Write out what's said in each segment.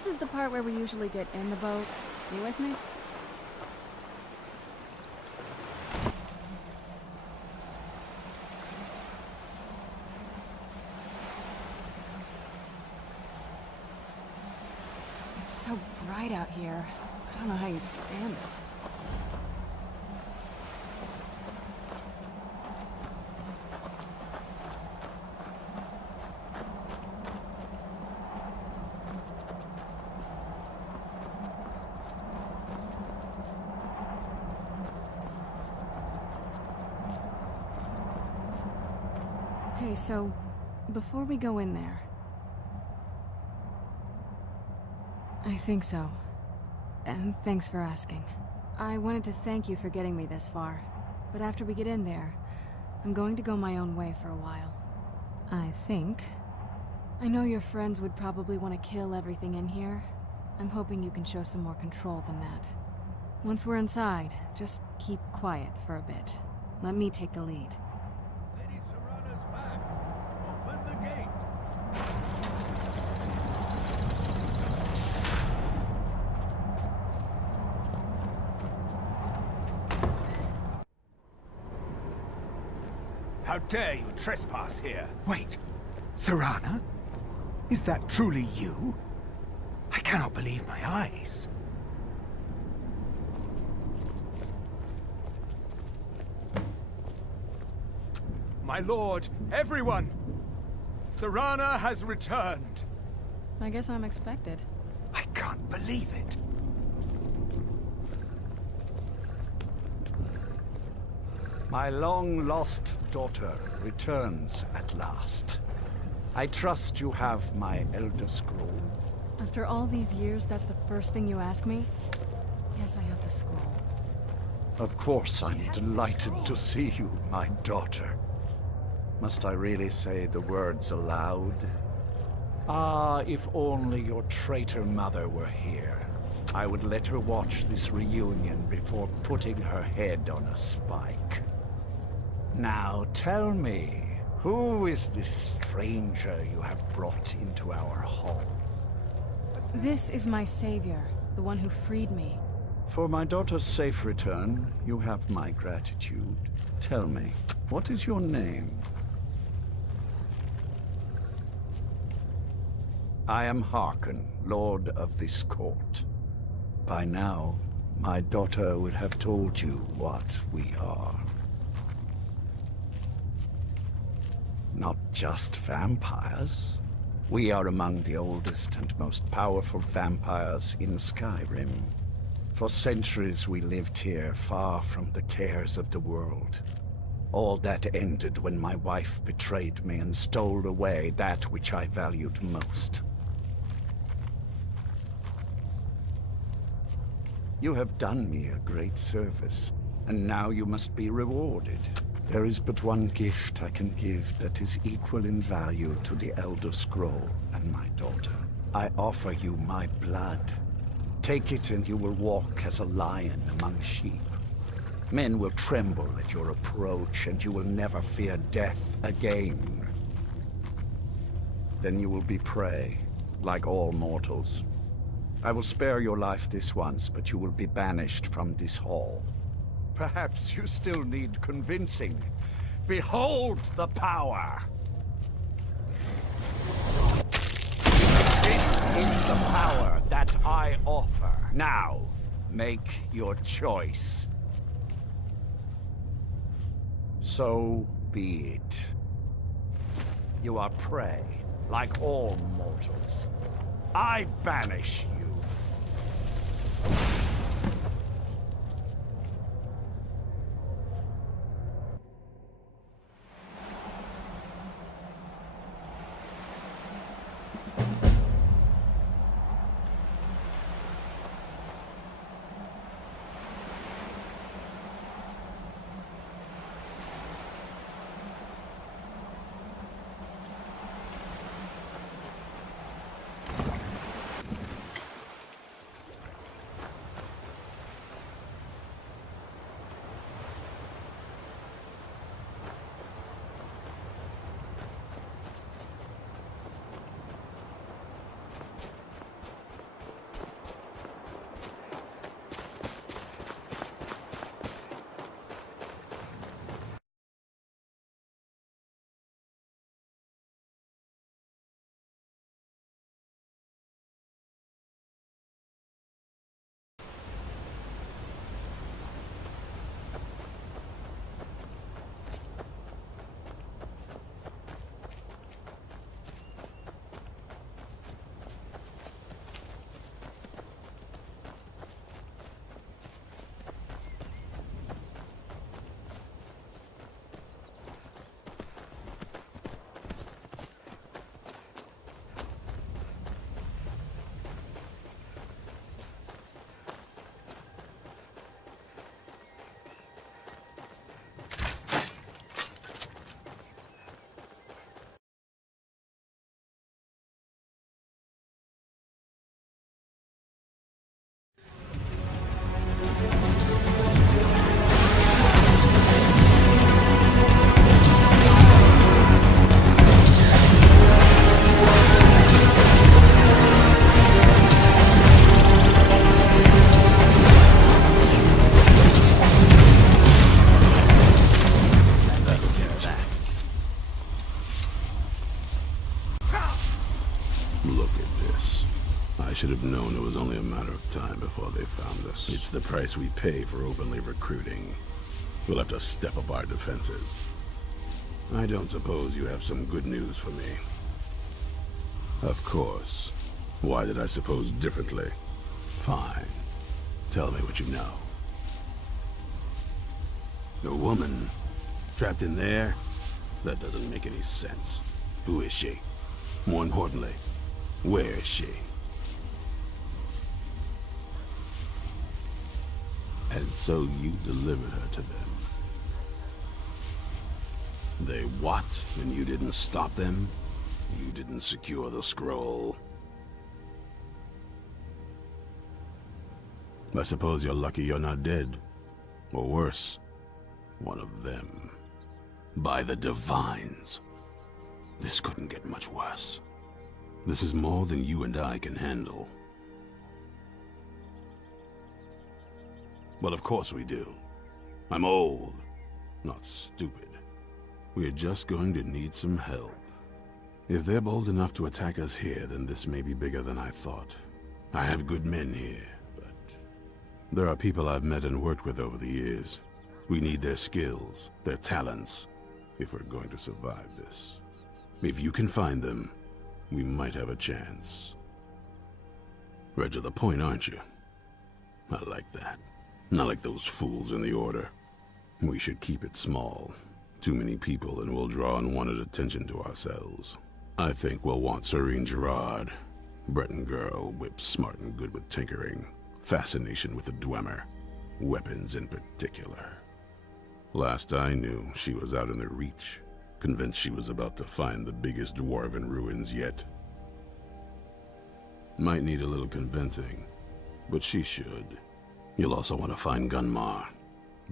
This is the part where we usually get in the boat. You with me? It's so bright out here. I don't know how you stand it. Hey, so, before we go in there... I think so. And thanks for asking. I wanted to thank you for getting me this far, but after we get in there, I'm going to go my own way for a while. I think. I know your friends would probably want to kill everything in here. I'm hoping you can show some more control than that. Once we're inside, just keep quiet for a bit. Let me take the lead. How dare you trespass here? Wait, Serana? Is that truly you? I cannot believe my eyes. My lord, everyone! Serana has returned! I guess I'm expected. I can't believe it. My long-lost daughter returns at last. I trust you have my Elder Scroll. After all these years, that's the first thing you ask me? Yes, I have the scroll. Of course I'm delighted to see you, my daughter. Must I really say the words aloud? Ah, if only your traitor mother were here. I would let her watch this reunion before putting her head on a spike. Now tell me, who is this stranger you have brought into our hall? This is my savior, the one who freed me. For my daughter's safe return, you have my gratitude. Tell me, what is your name? I am Harkon, Lord of this court. By now, my daughter would have told you what we are. Not just vampires. We are among the oldest and most powerful vampires in Skyrim. For centuries we lived here, far from the cares of the world. All that ended when my wife betrayed me and stole away that which I valued most. You have done me a great service, and now you must be rewarded. There is but one gift I can give that is equal in value to the Elder Scroll and my daughter. I offer you my blood. Take it and you will walk as a lion among sheep. Men will tremble at your approach and you will never fear death again. Then you will be prey, like all mortals. I will spare your life this once, but you will be banished from this hall. Perhaps you still need convincing. Behold the power! This is the power that I offer. Now, make your choice. So be it. You are prey, like all mortals. I banish you. this. I should have known it was only a matter of time before they found us. It's the price we pay for openly recruiting. We'll have to step up our defenses. I don't suppose you have some good news for me. Of course. Why did I suppose differently? Fine. Tell me what you know. A woman? Trapped in there? That doesn't make any sense. Who is she? More importantly, where is she? And so you delivered her to them. They what? And you didn't stop them? You didn't secure the scroll? I suppose you're lucky you're not dead. Or worse, one of them. By the Divines. This couldn't get much worse. This is more than you and I can handle. Well, of course we do. I'm old, not stupid. We're just going to need some help. If they're bold enough to attack us here, then this may be bigger than I thought. I have good men here, but there are people I've met and worked with over the years. We need their skills, their talents, if we're going to survive this. If you can find them, we might have a chance. Right to the point, aren't you? I like that. Not like those fools in the Order. We should keep it small. Too many people and we'll draw unwanted attention to ourselves. I think we'll want Serene Gerard. Breton girl, whip smart and good with tinkering. Fascination with the Dwemer. Weapons in particular. Last I knew, she was out in the Reach, convinced she was about to find the biggest dwarven ruins yet. Might need a little convincing, but she should. You'll also want to find Gunmar.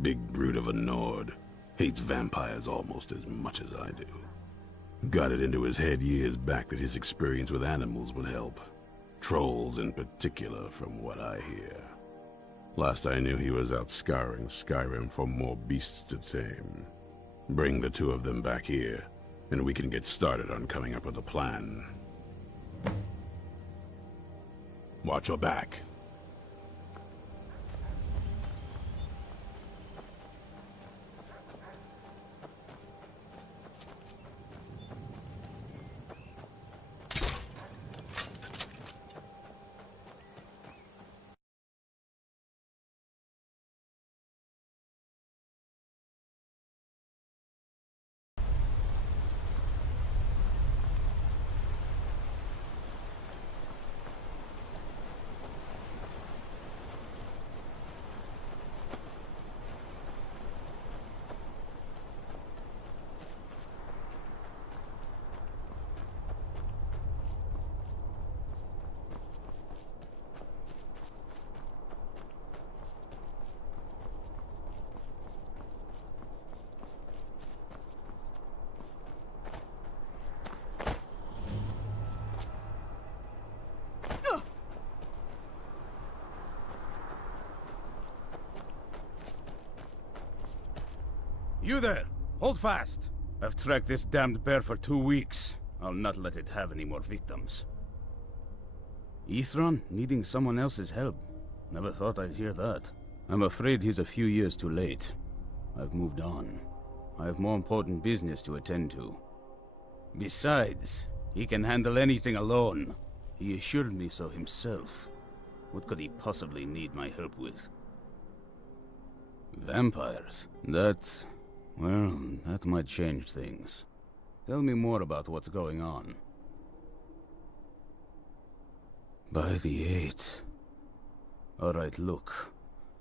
Big brute of a Nord. Hates vampires almost as much as I do. Got it into his head years back that his experience with animals would help. Trolls in particular, from what I hear. Last I knew, he was out scouring Skyrim for more beasts to tame. Bring the two of them back here, and we can get started on coming up with a plan. Watch your back. You there! Hold fast! I've tracked this damned bear for 2 weeks. I'll not let it have any more victims. Ithran needing someone else's help. Never thought I'd hear that. I'm afraid he's a few years too late. I've moved on. I have more important business to attend to. Besides, he can handle anything alone. He assured me so himself. What could he possibly need my help with? Vampires? Well, that might change things. Tell me more about what's going on. By the 8th. Alright, look.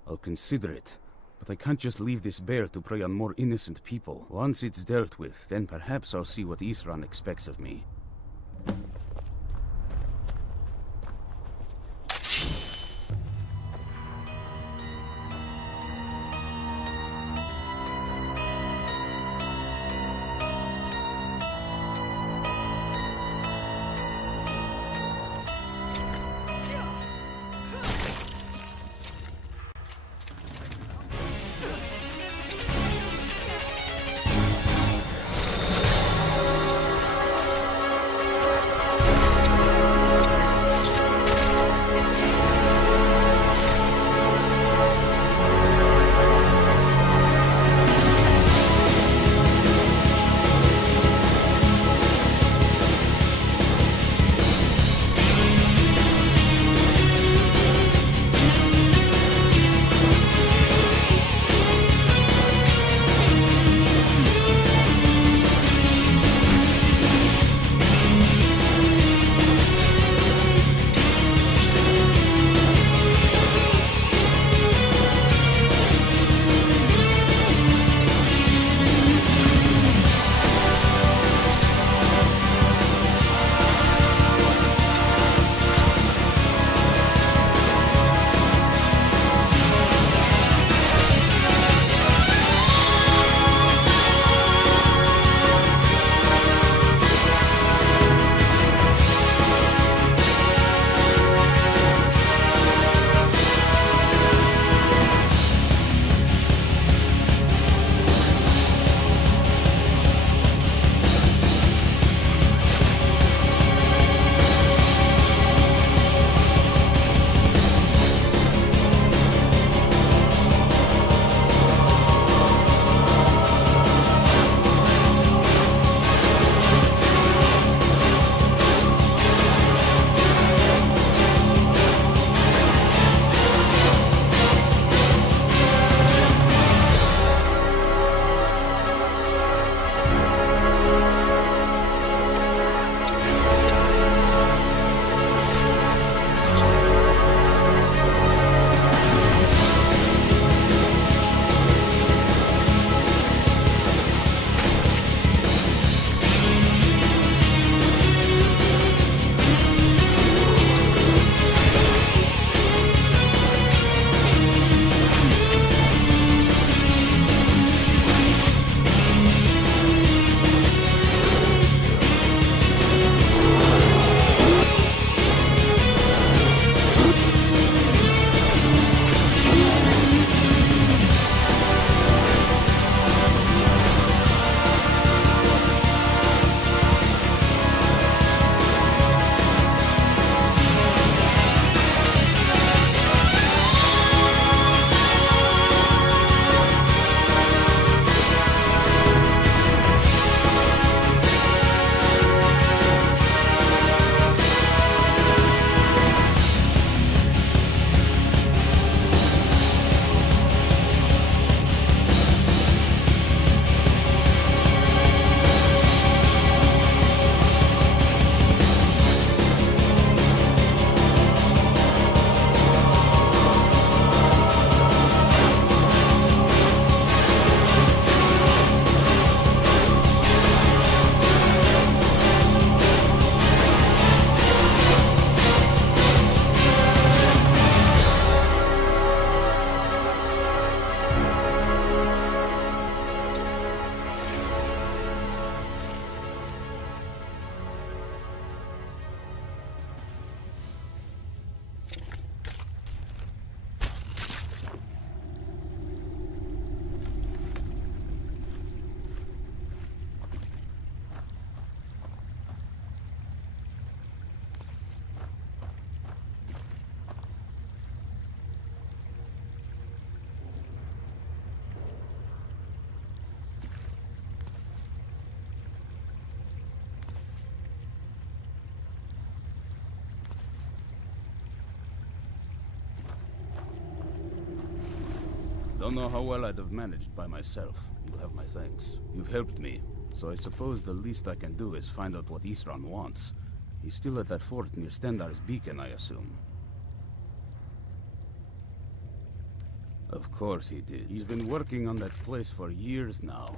I'll consider it. But I can't just leave this bear to prey on more innocent people. Once it's dealt with, then perhaps I'll see what Ithran expects of me. Don't know how well I'd have managed by myself. You have my thanks. You've helped me, so I suppose the least I can do is find out what Isran wants. He's still at that fort near Stendar's beacon, I assume. Of course he did. He's been working on that place for years now.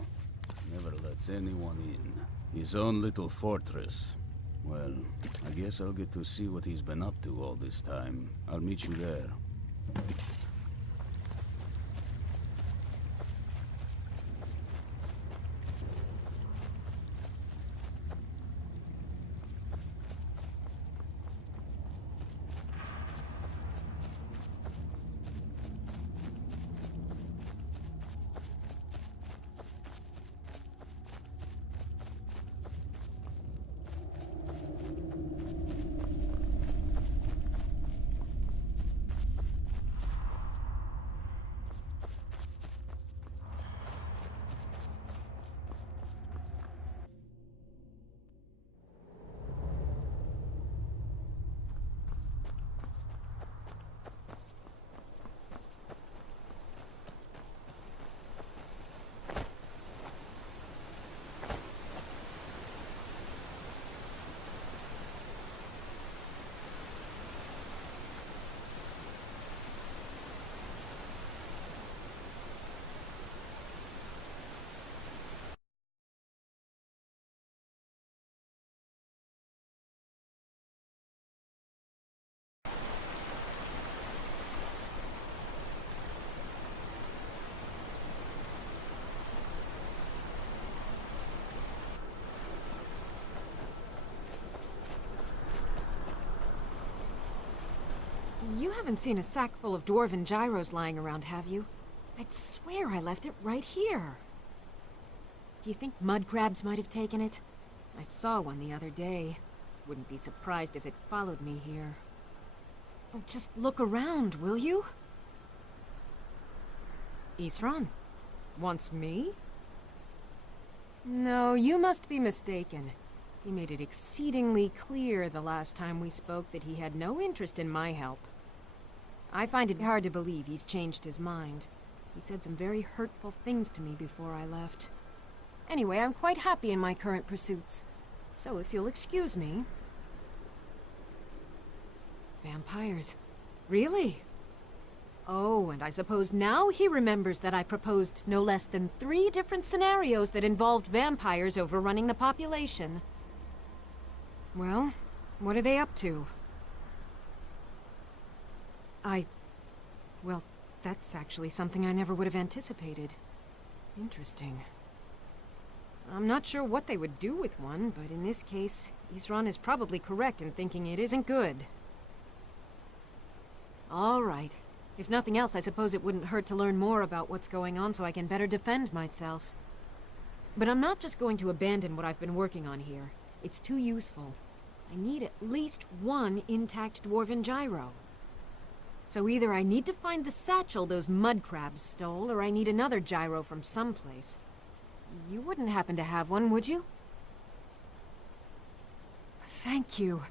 Never lets anyone in. His own little fortress. Well, I guess I'll get to see what he's been up to all this time. I'll meet you there. You haven't seen a sack full of dwarven gyros lying around, have you? I'd swear I left it right here. Do you think mud crabs might have taken it? I saw one the other day. Wouldn't be surprised if it followed me here. Oh, just look around, will you? Isran? Wants me? No, you must be mistaken. He made it exceedingly clear the last time we spoke that he had no interest in my help. I find it hard to believe he's changed his mind. He said some very hurtful things to me before I left. Anyway, I'm quite happy in my current pursuits. So if you'll excuse me... Vampires. Really? Oh, and I suppose now he remembers that I proposed no less than 3 different scenarios that involved vampires overrunning the population. Well, what are they up to? Well, that's actually something I never would have anticipated. Interesting. I'm not sure what they would do with one, but in this case, Isran is probably correct in thinking it isn't good. All right. If nothing else, I suppose it wouldn't hurt to learn more about what's going on so I can better defend myself. But I'm not just going to abandon what I've been working on here. It's too useful. I need at least 1 intact dwarven gyro. So either I need to find the satchel those mud crabs stole, or I need another gyro from someplace. You wouldn't happen to have one, would you? Thank you.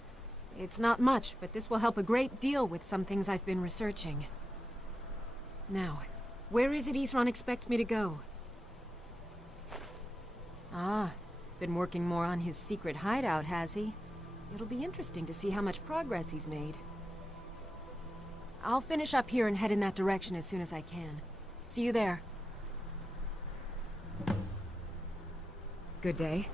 It's not much, but this will help a great deal with some things I've been researching. Now, where is it Isran expects me to go? Ah, been working more on his secret hideout, has he? It'll be interesting to see how much progress he's made. I'll finish up here and head in that direction as soon as I can. See you there. Good day.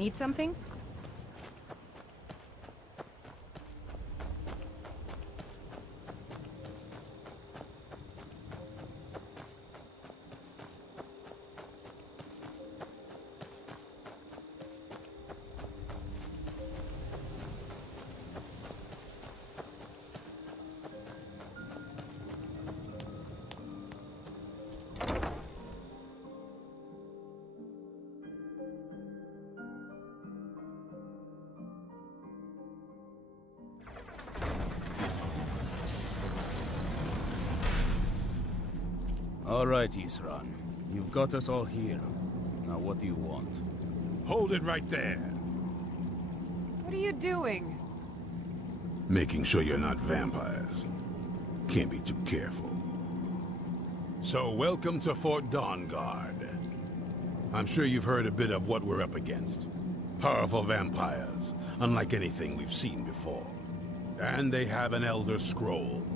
Need something? All right, Isran. You've got us all here. Now what do you want? Hold it right there. What are you doing? Making sure you're not vampires. Can't be too careful. So, welcome to Fort Dawnguard. I'm sure you've heard a bit of what we're up against. Powerful vampires, unlike anything we've seen before. And they have an Elder Scroll.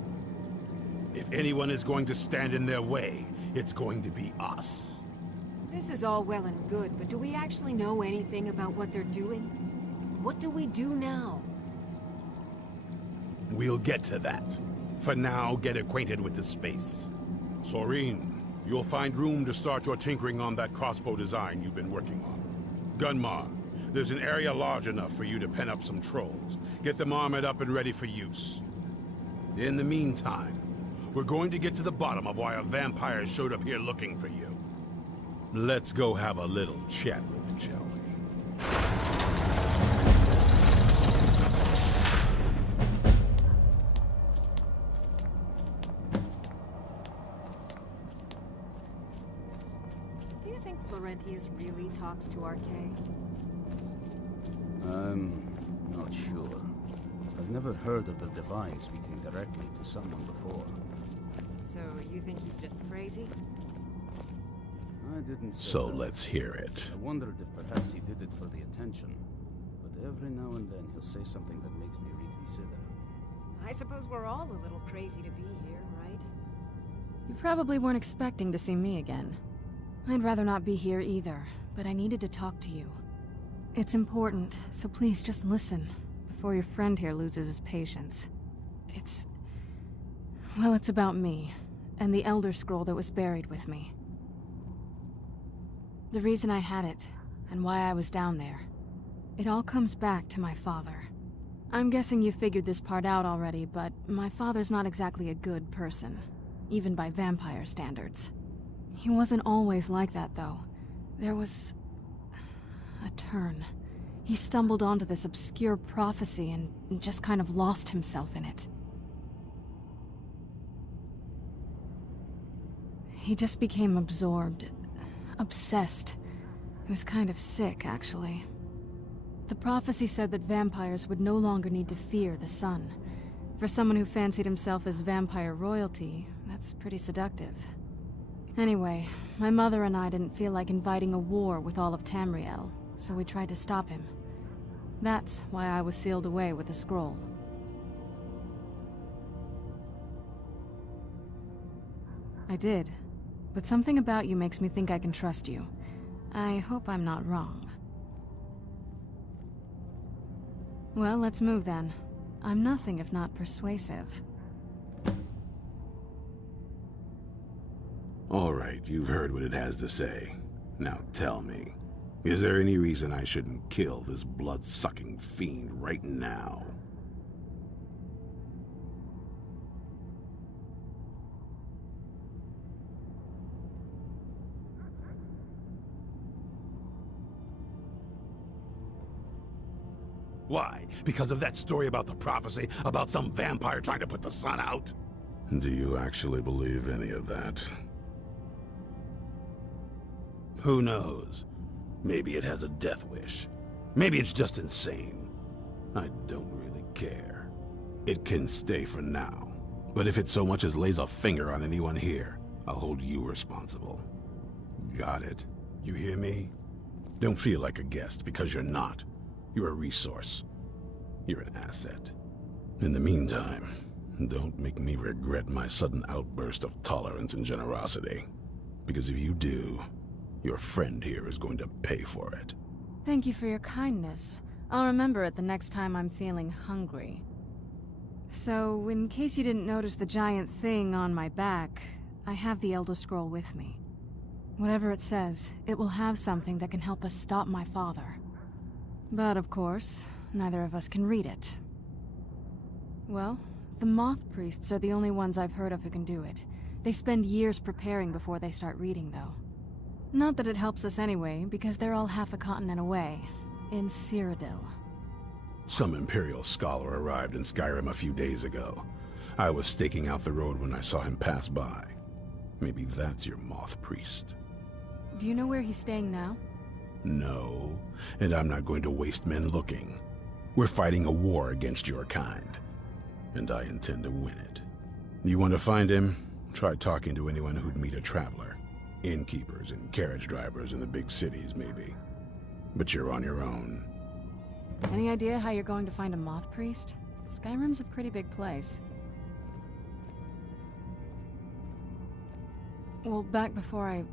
If anyone is going to stand in their way, it's going to be us. This is all well and good, but do we actually know anything about what they're doing? What do we do now? We'll get to that. For now, get acquainted with the space. Soreen, you'll find room to start your tinkering on that crossbow design you've been working on. Gunmar, there's an area large enough for you to pen up some trolls. Get them armored up and ready for use. In the meantime, we're going to get to the bottom of why a vampire showed up here looking for you. Let's go have a little chat with it, shall we? Do you think Florentius really talks to RK? I'm not sure. I've never heard of the Divine speaking directly to someone before. So, you think he's just crazy? I didn't say So that. let's hear it. I wondered if perhaps he did it for the attention. But every now and then he'll say something that makes me reconsider. I suppose we're all a little crazy to be here, right? You probably weren't expecting to see me again. I'd rather not be here either, but I needed to talk to you. It's important, so please just listen, before your friend here loses his patience. Well, it's about me, and the Elder Scroll that was buried with me. The reason I had it, and why I was down there. It all comes back to my father. I'm guessing you figured this part out already, but my father's not exactly a good person, even by vampire standards. He wasn't always like that, though. There was a turn. He stumbled onto this obscure prophecy and just kind of lost himself in it. He just became absorbed, obsessed. He was kind of sick, actually. The prophecy said that vampires would no longer need to fear the sun. For someone who fancied himself as vampire royalty, that's pretty seductive. Anyway, my mother and I didn't feel like inviting a war with all of Tamriel, so we tried to stop him. That's why I was sealed away with the scroll. I did. But something about you makes me think I can trust you. I hope I'm not wrong. Well, let's move then. I'm nothing if not persuasive. All right, you've heard what it has to say. Now tell me, is there any reason I shouldn't kill this blood-sucking fiend right now? Why? Because of that story about the prophecy? About some vampire trying to put the sun out? Do you actually believe any of that? Who knows? Maybe it has a death wish. Maybe it's just insane. I don't really care. It can stay for now. But if it so much as lays a finger on anyone here, I'll hold you responsible. Got it? You hear me? Don't feel like a guest, because you're not. You're a resource. You're an asset. In the meantime, don't make me regret my sudden outburst of tolerance and generosity. Because if you do, your friend here is going to pay for it. Thank you for your kindness. I'll remember it the next time I'm feeling hungry. So, in case you didn't notice the giant thing on my back, I have the Elder Scroll with me. Whatever it says, it will have something that can help us stop my father. But of course, neither of us can read it. Well, the Moth Priests are the only ones I've heard of who can do it. They spend years preparing before they start reading, though. Not that it helps us anyway, because they're all half a continent away, in Cyrodiil. Some Imperial scholar arrived in Skyrim a few days ago. I was staking out the road when I saw him pass by. Maybe that's your Moth Priest. Do you know where he's staying now? No, and I'm not going to waste men looking. We're fighting a war against your kind, and I intend to win it. You want to find him? Try talking to anyone who'd meet a traveler. Innkeepers and carriage drivers in the big cities, maybe. But you're on your own. Any idea how you're going to find a Moth Priest? Skyrim's a pretty big place. Well, back before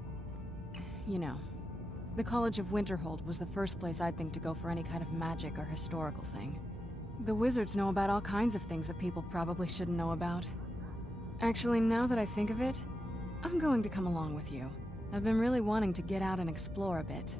you know, the College of Winterhold was the first place I'd think to go for any kind of magic or historical thing. The wizards know about all kinds of things that people probably shouldn't know about. Actually, now that I think of it, I'm going to come along with you. I've been really wanting to get out and explore a bit.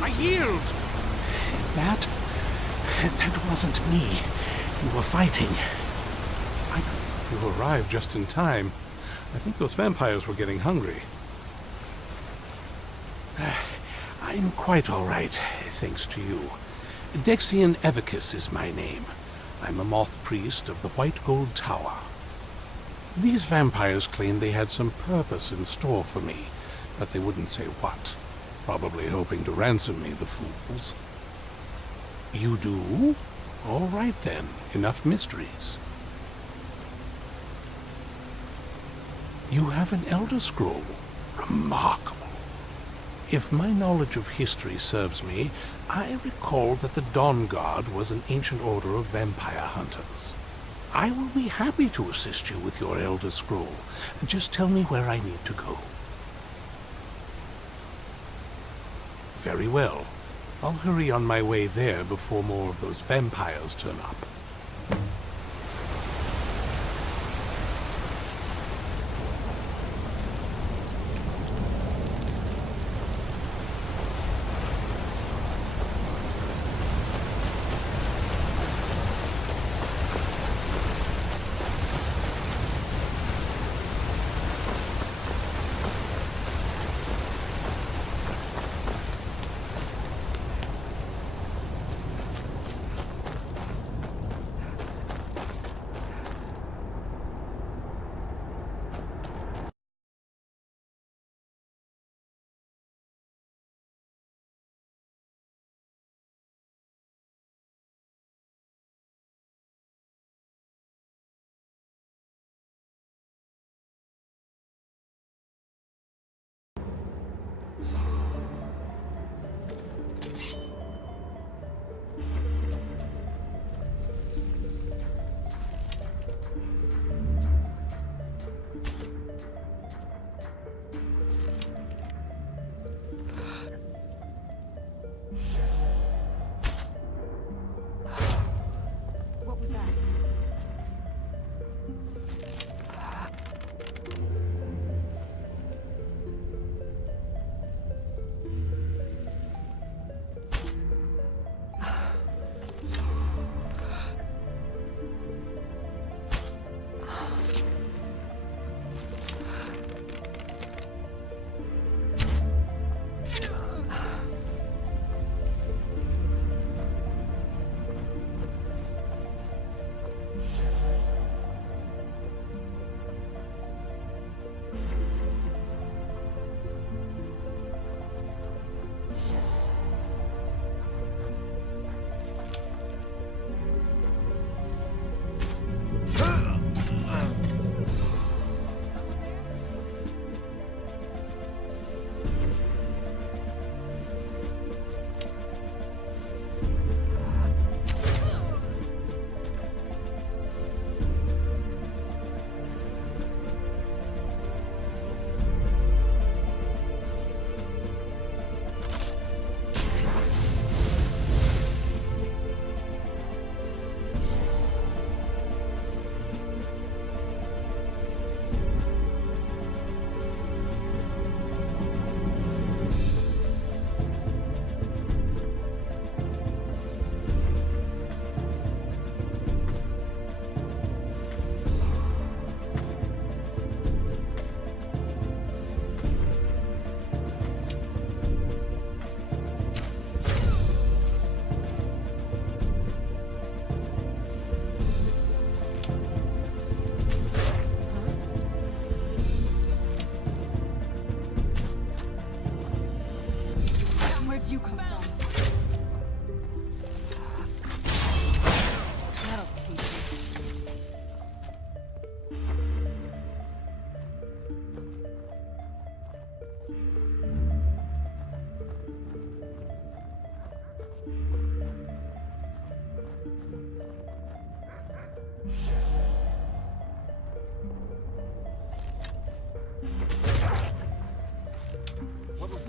I yield! That wasn't me. You were fighting. You arrived just in time. I think those vampires were getting hungry. I'm quite all right, thanks to you. Dexian Evicus is my name. I'm a moth priest of the White Gold Tower. These vampires claimed they had some purpose in store for me, but they wouldn't say what. Probably hoping to ransom me, the fools. You do? All right then, enough mysteries. You have an Elder Scroll. Remarkable. If my knowledge of history serves me, I recall that the Dawn Guard was an ancient order of vampire hunters. I will be happy to assist you with your Elder Scroll. Just tell me where I need to go. Very well. I'll hurry on my way there before more of those vampires turn up. What was that? Where'd you come from? That'll teach you.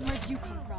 Where'd you come from?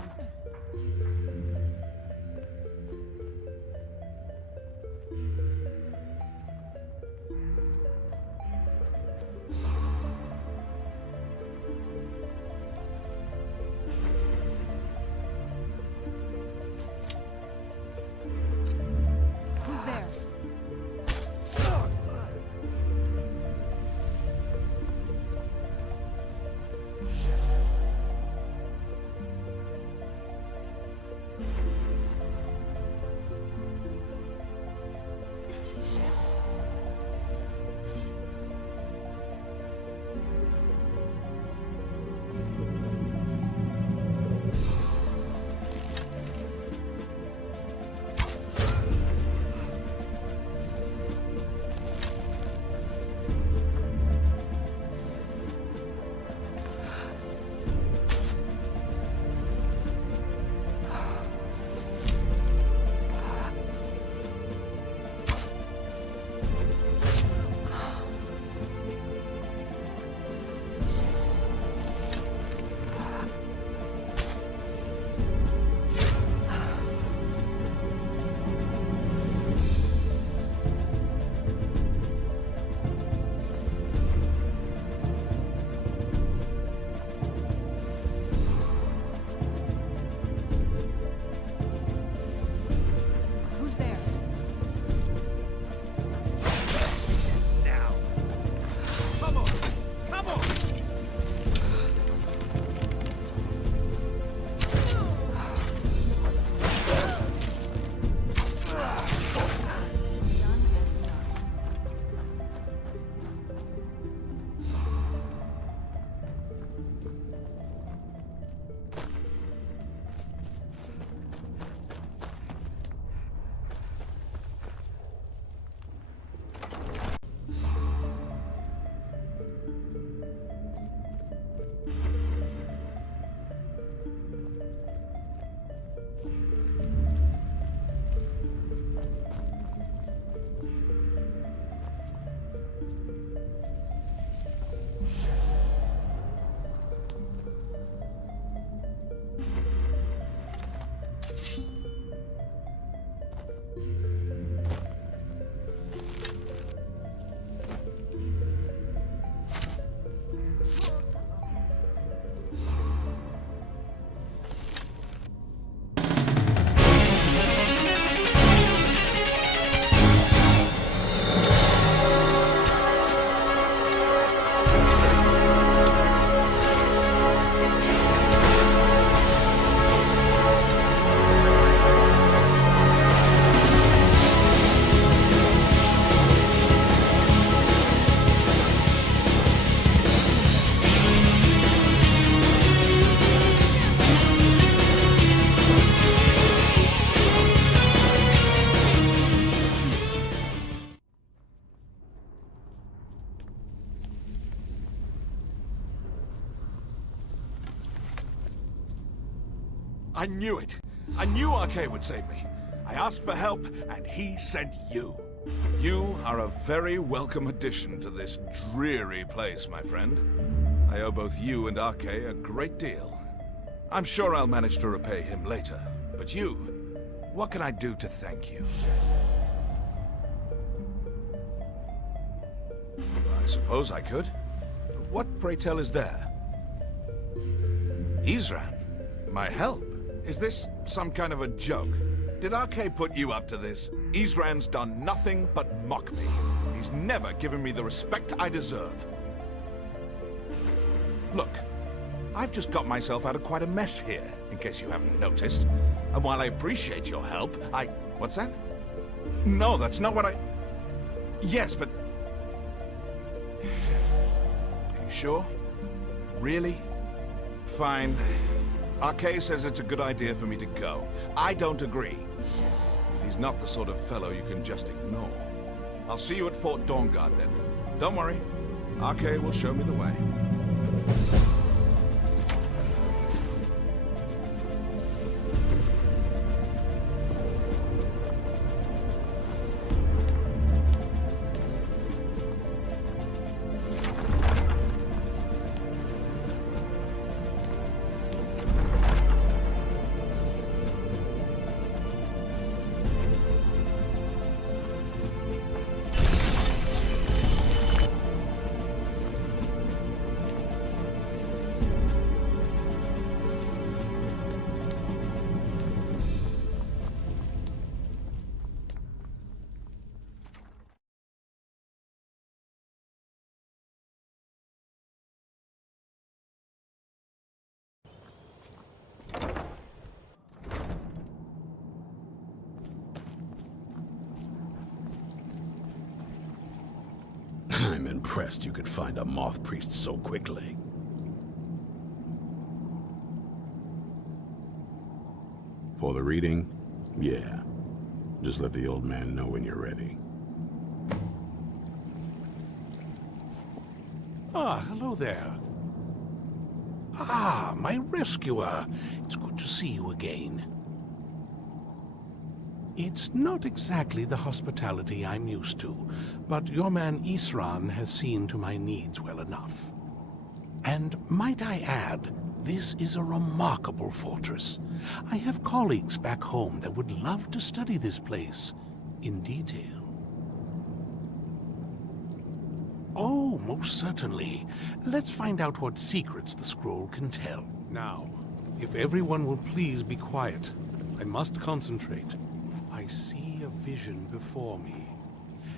I knew it. I knew RK would save me. I asked for help, and he sent you. You are a very welcome addition to this dreary place, my friend. I owe both you and RK a great deal. I'm sure I'll manage to repay him later. But you, what can I do to thank you? I suppose I could. But what, pray tell, is there? Isran, my help? Is this some kind of a joke? Did RK put you up to this? Isran's done nothing but mock me. He's never given me the respect I deserve. Look, I've just got myself out of quite a mess here, in case you haven't noticed. And while I appreciate your help, What's that? No, that's not what I... Yes, but... Are you sure? Really? Fine. RK says it's a good idea for me to go. I don't agree. He's not the sort of fellow you can just ignore. I'll see you at Fort Dawnguard then. Don't worry. RK will show me the way. I'm impressed you could find a moth priest so quickly. For the reading? Yeah. Just let the old man know when you're ready. Ah, hello there. Ah, my rescuer. It's good to see you again. It's not exactly the hospitality I'm used to, but your man Isran has seen to my needs well enough. And might I add, this is a remarkable fortress. I have colleagues back home that would love to study this place in detail. Oh, most certainly. Let's find out what secrets the scroll can tell. Now, if everyone will please be quiet, I must concentrate. I see a vision before me,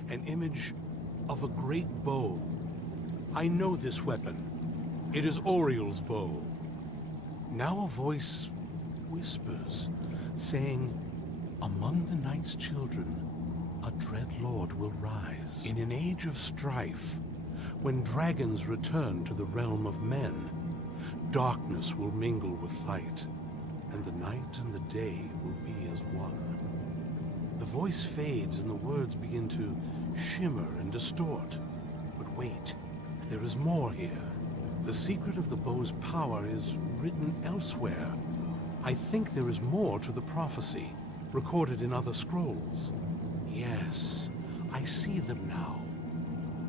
an image of a great bow. I know this weapon. It is Oriel's bow. Now a voice whispers, saying, among the night's children, a dread lord will rise. In an age of strife, when dragons return to the realm of men, darkness will mingle with light, and the night and the day will be as one. The voice fades and the words begin to shimmer and distort. But wait, there is more here. The secret of the bow's power is written elsewhere. I think there is more to the prophecy, recorded in other scrolls. Yes, I see them now.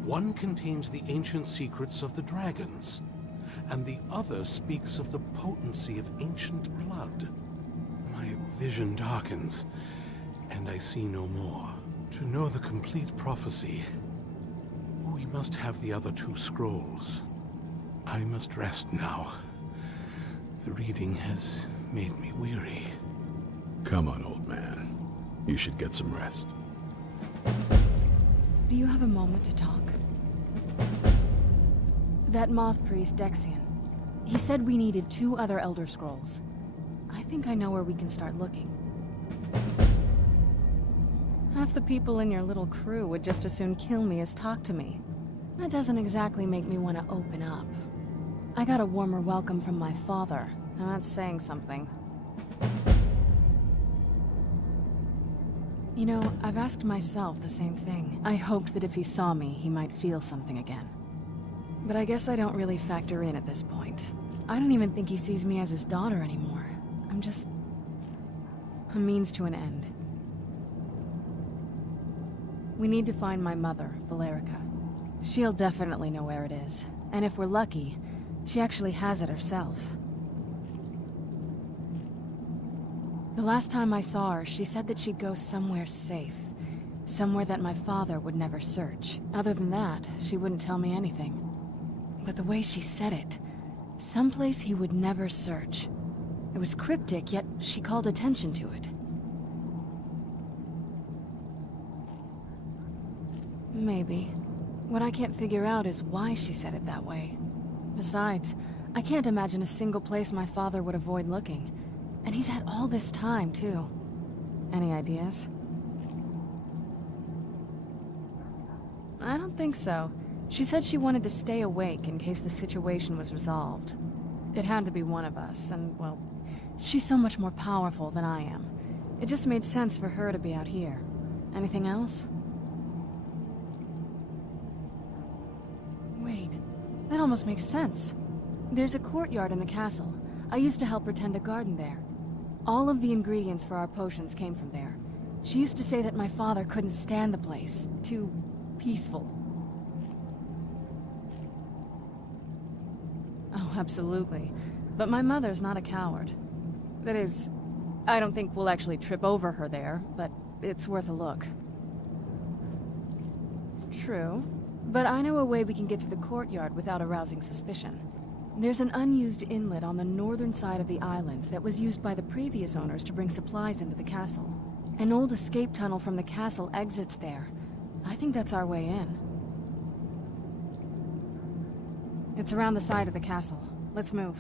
One contains the ancient secrets of the dragons, and the other speaks of the potency of ancient blood. My vision darkens, and I see no more. To know the complete prophecy, we must have the other two scrolls. I must rest now. The reading has made me weary. Come on, old man. You should get some rest. Do you have a moment to talk? That moth priest, Dexian. He said we needed 2 other Elder Scrolls. I think I know where we can start looking. Half the people in your little crew would just as soon kill me as talk to me. That doesn't exactly make me want to open up. I got a warmer welcome from my father, and that's saying something. You know, I've asked myself the same thing. I hoped that if he saw me, he might feel something again. But I guess I don't really factor in at this point. I don't even think he sees me as his daughter anymore. I'm just A means to an end. We need to find my mother, Valerica. She'll definitely know where it is. And if we're lucky, she actually has it herself. The last time I saw her, she said that she'd go somewhere safe. Somewhere that my father would never search. Other than that, she wouldn't tell me anything. But the way she said it, someplace he would never search. It was cryptic, yet she called attention to it. Maybe. What I can't figure out is why she said it that way. Besides, I can't imagine a single place my father would avoid looking. And he's had all this time, too. Any ideas? I don't think so. She said she wanted to stay awake in case the situation was resolved. It had to be one of us, and, well, she's so much more powerful than I am. It just made sense for her to be out here. Anything else? Wait, that almost makes sense. There's a courtyard in the castle. I used to help her tend a garden there. All of the ingredients for our potions came from there. She used to say that my father couldn't stand the place. Too peaceful. Oh, absolutely. But my mother's not a coward. That is, I don't think we'll actually trip over her there, but it's worth a look. True. But I know a way we can get to the courtyard without arousing suspicion. There's an unused inlet on the northern side of the island that was used by the previous owners to bring supplies into the castle. An old escape tunnel from the castle exits there. I think that's our way in. It's around the side of the castle. Let's move.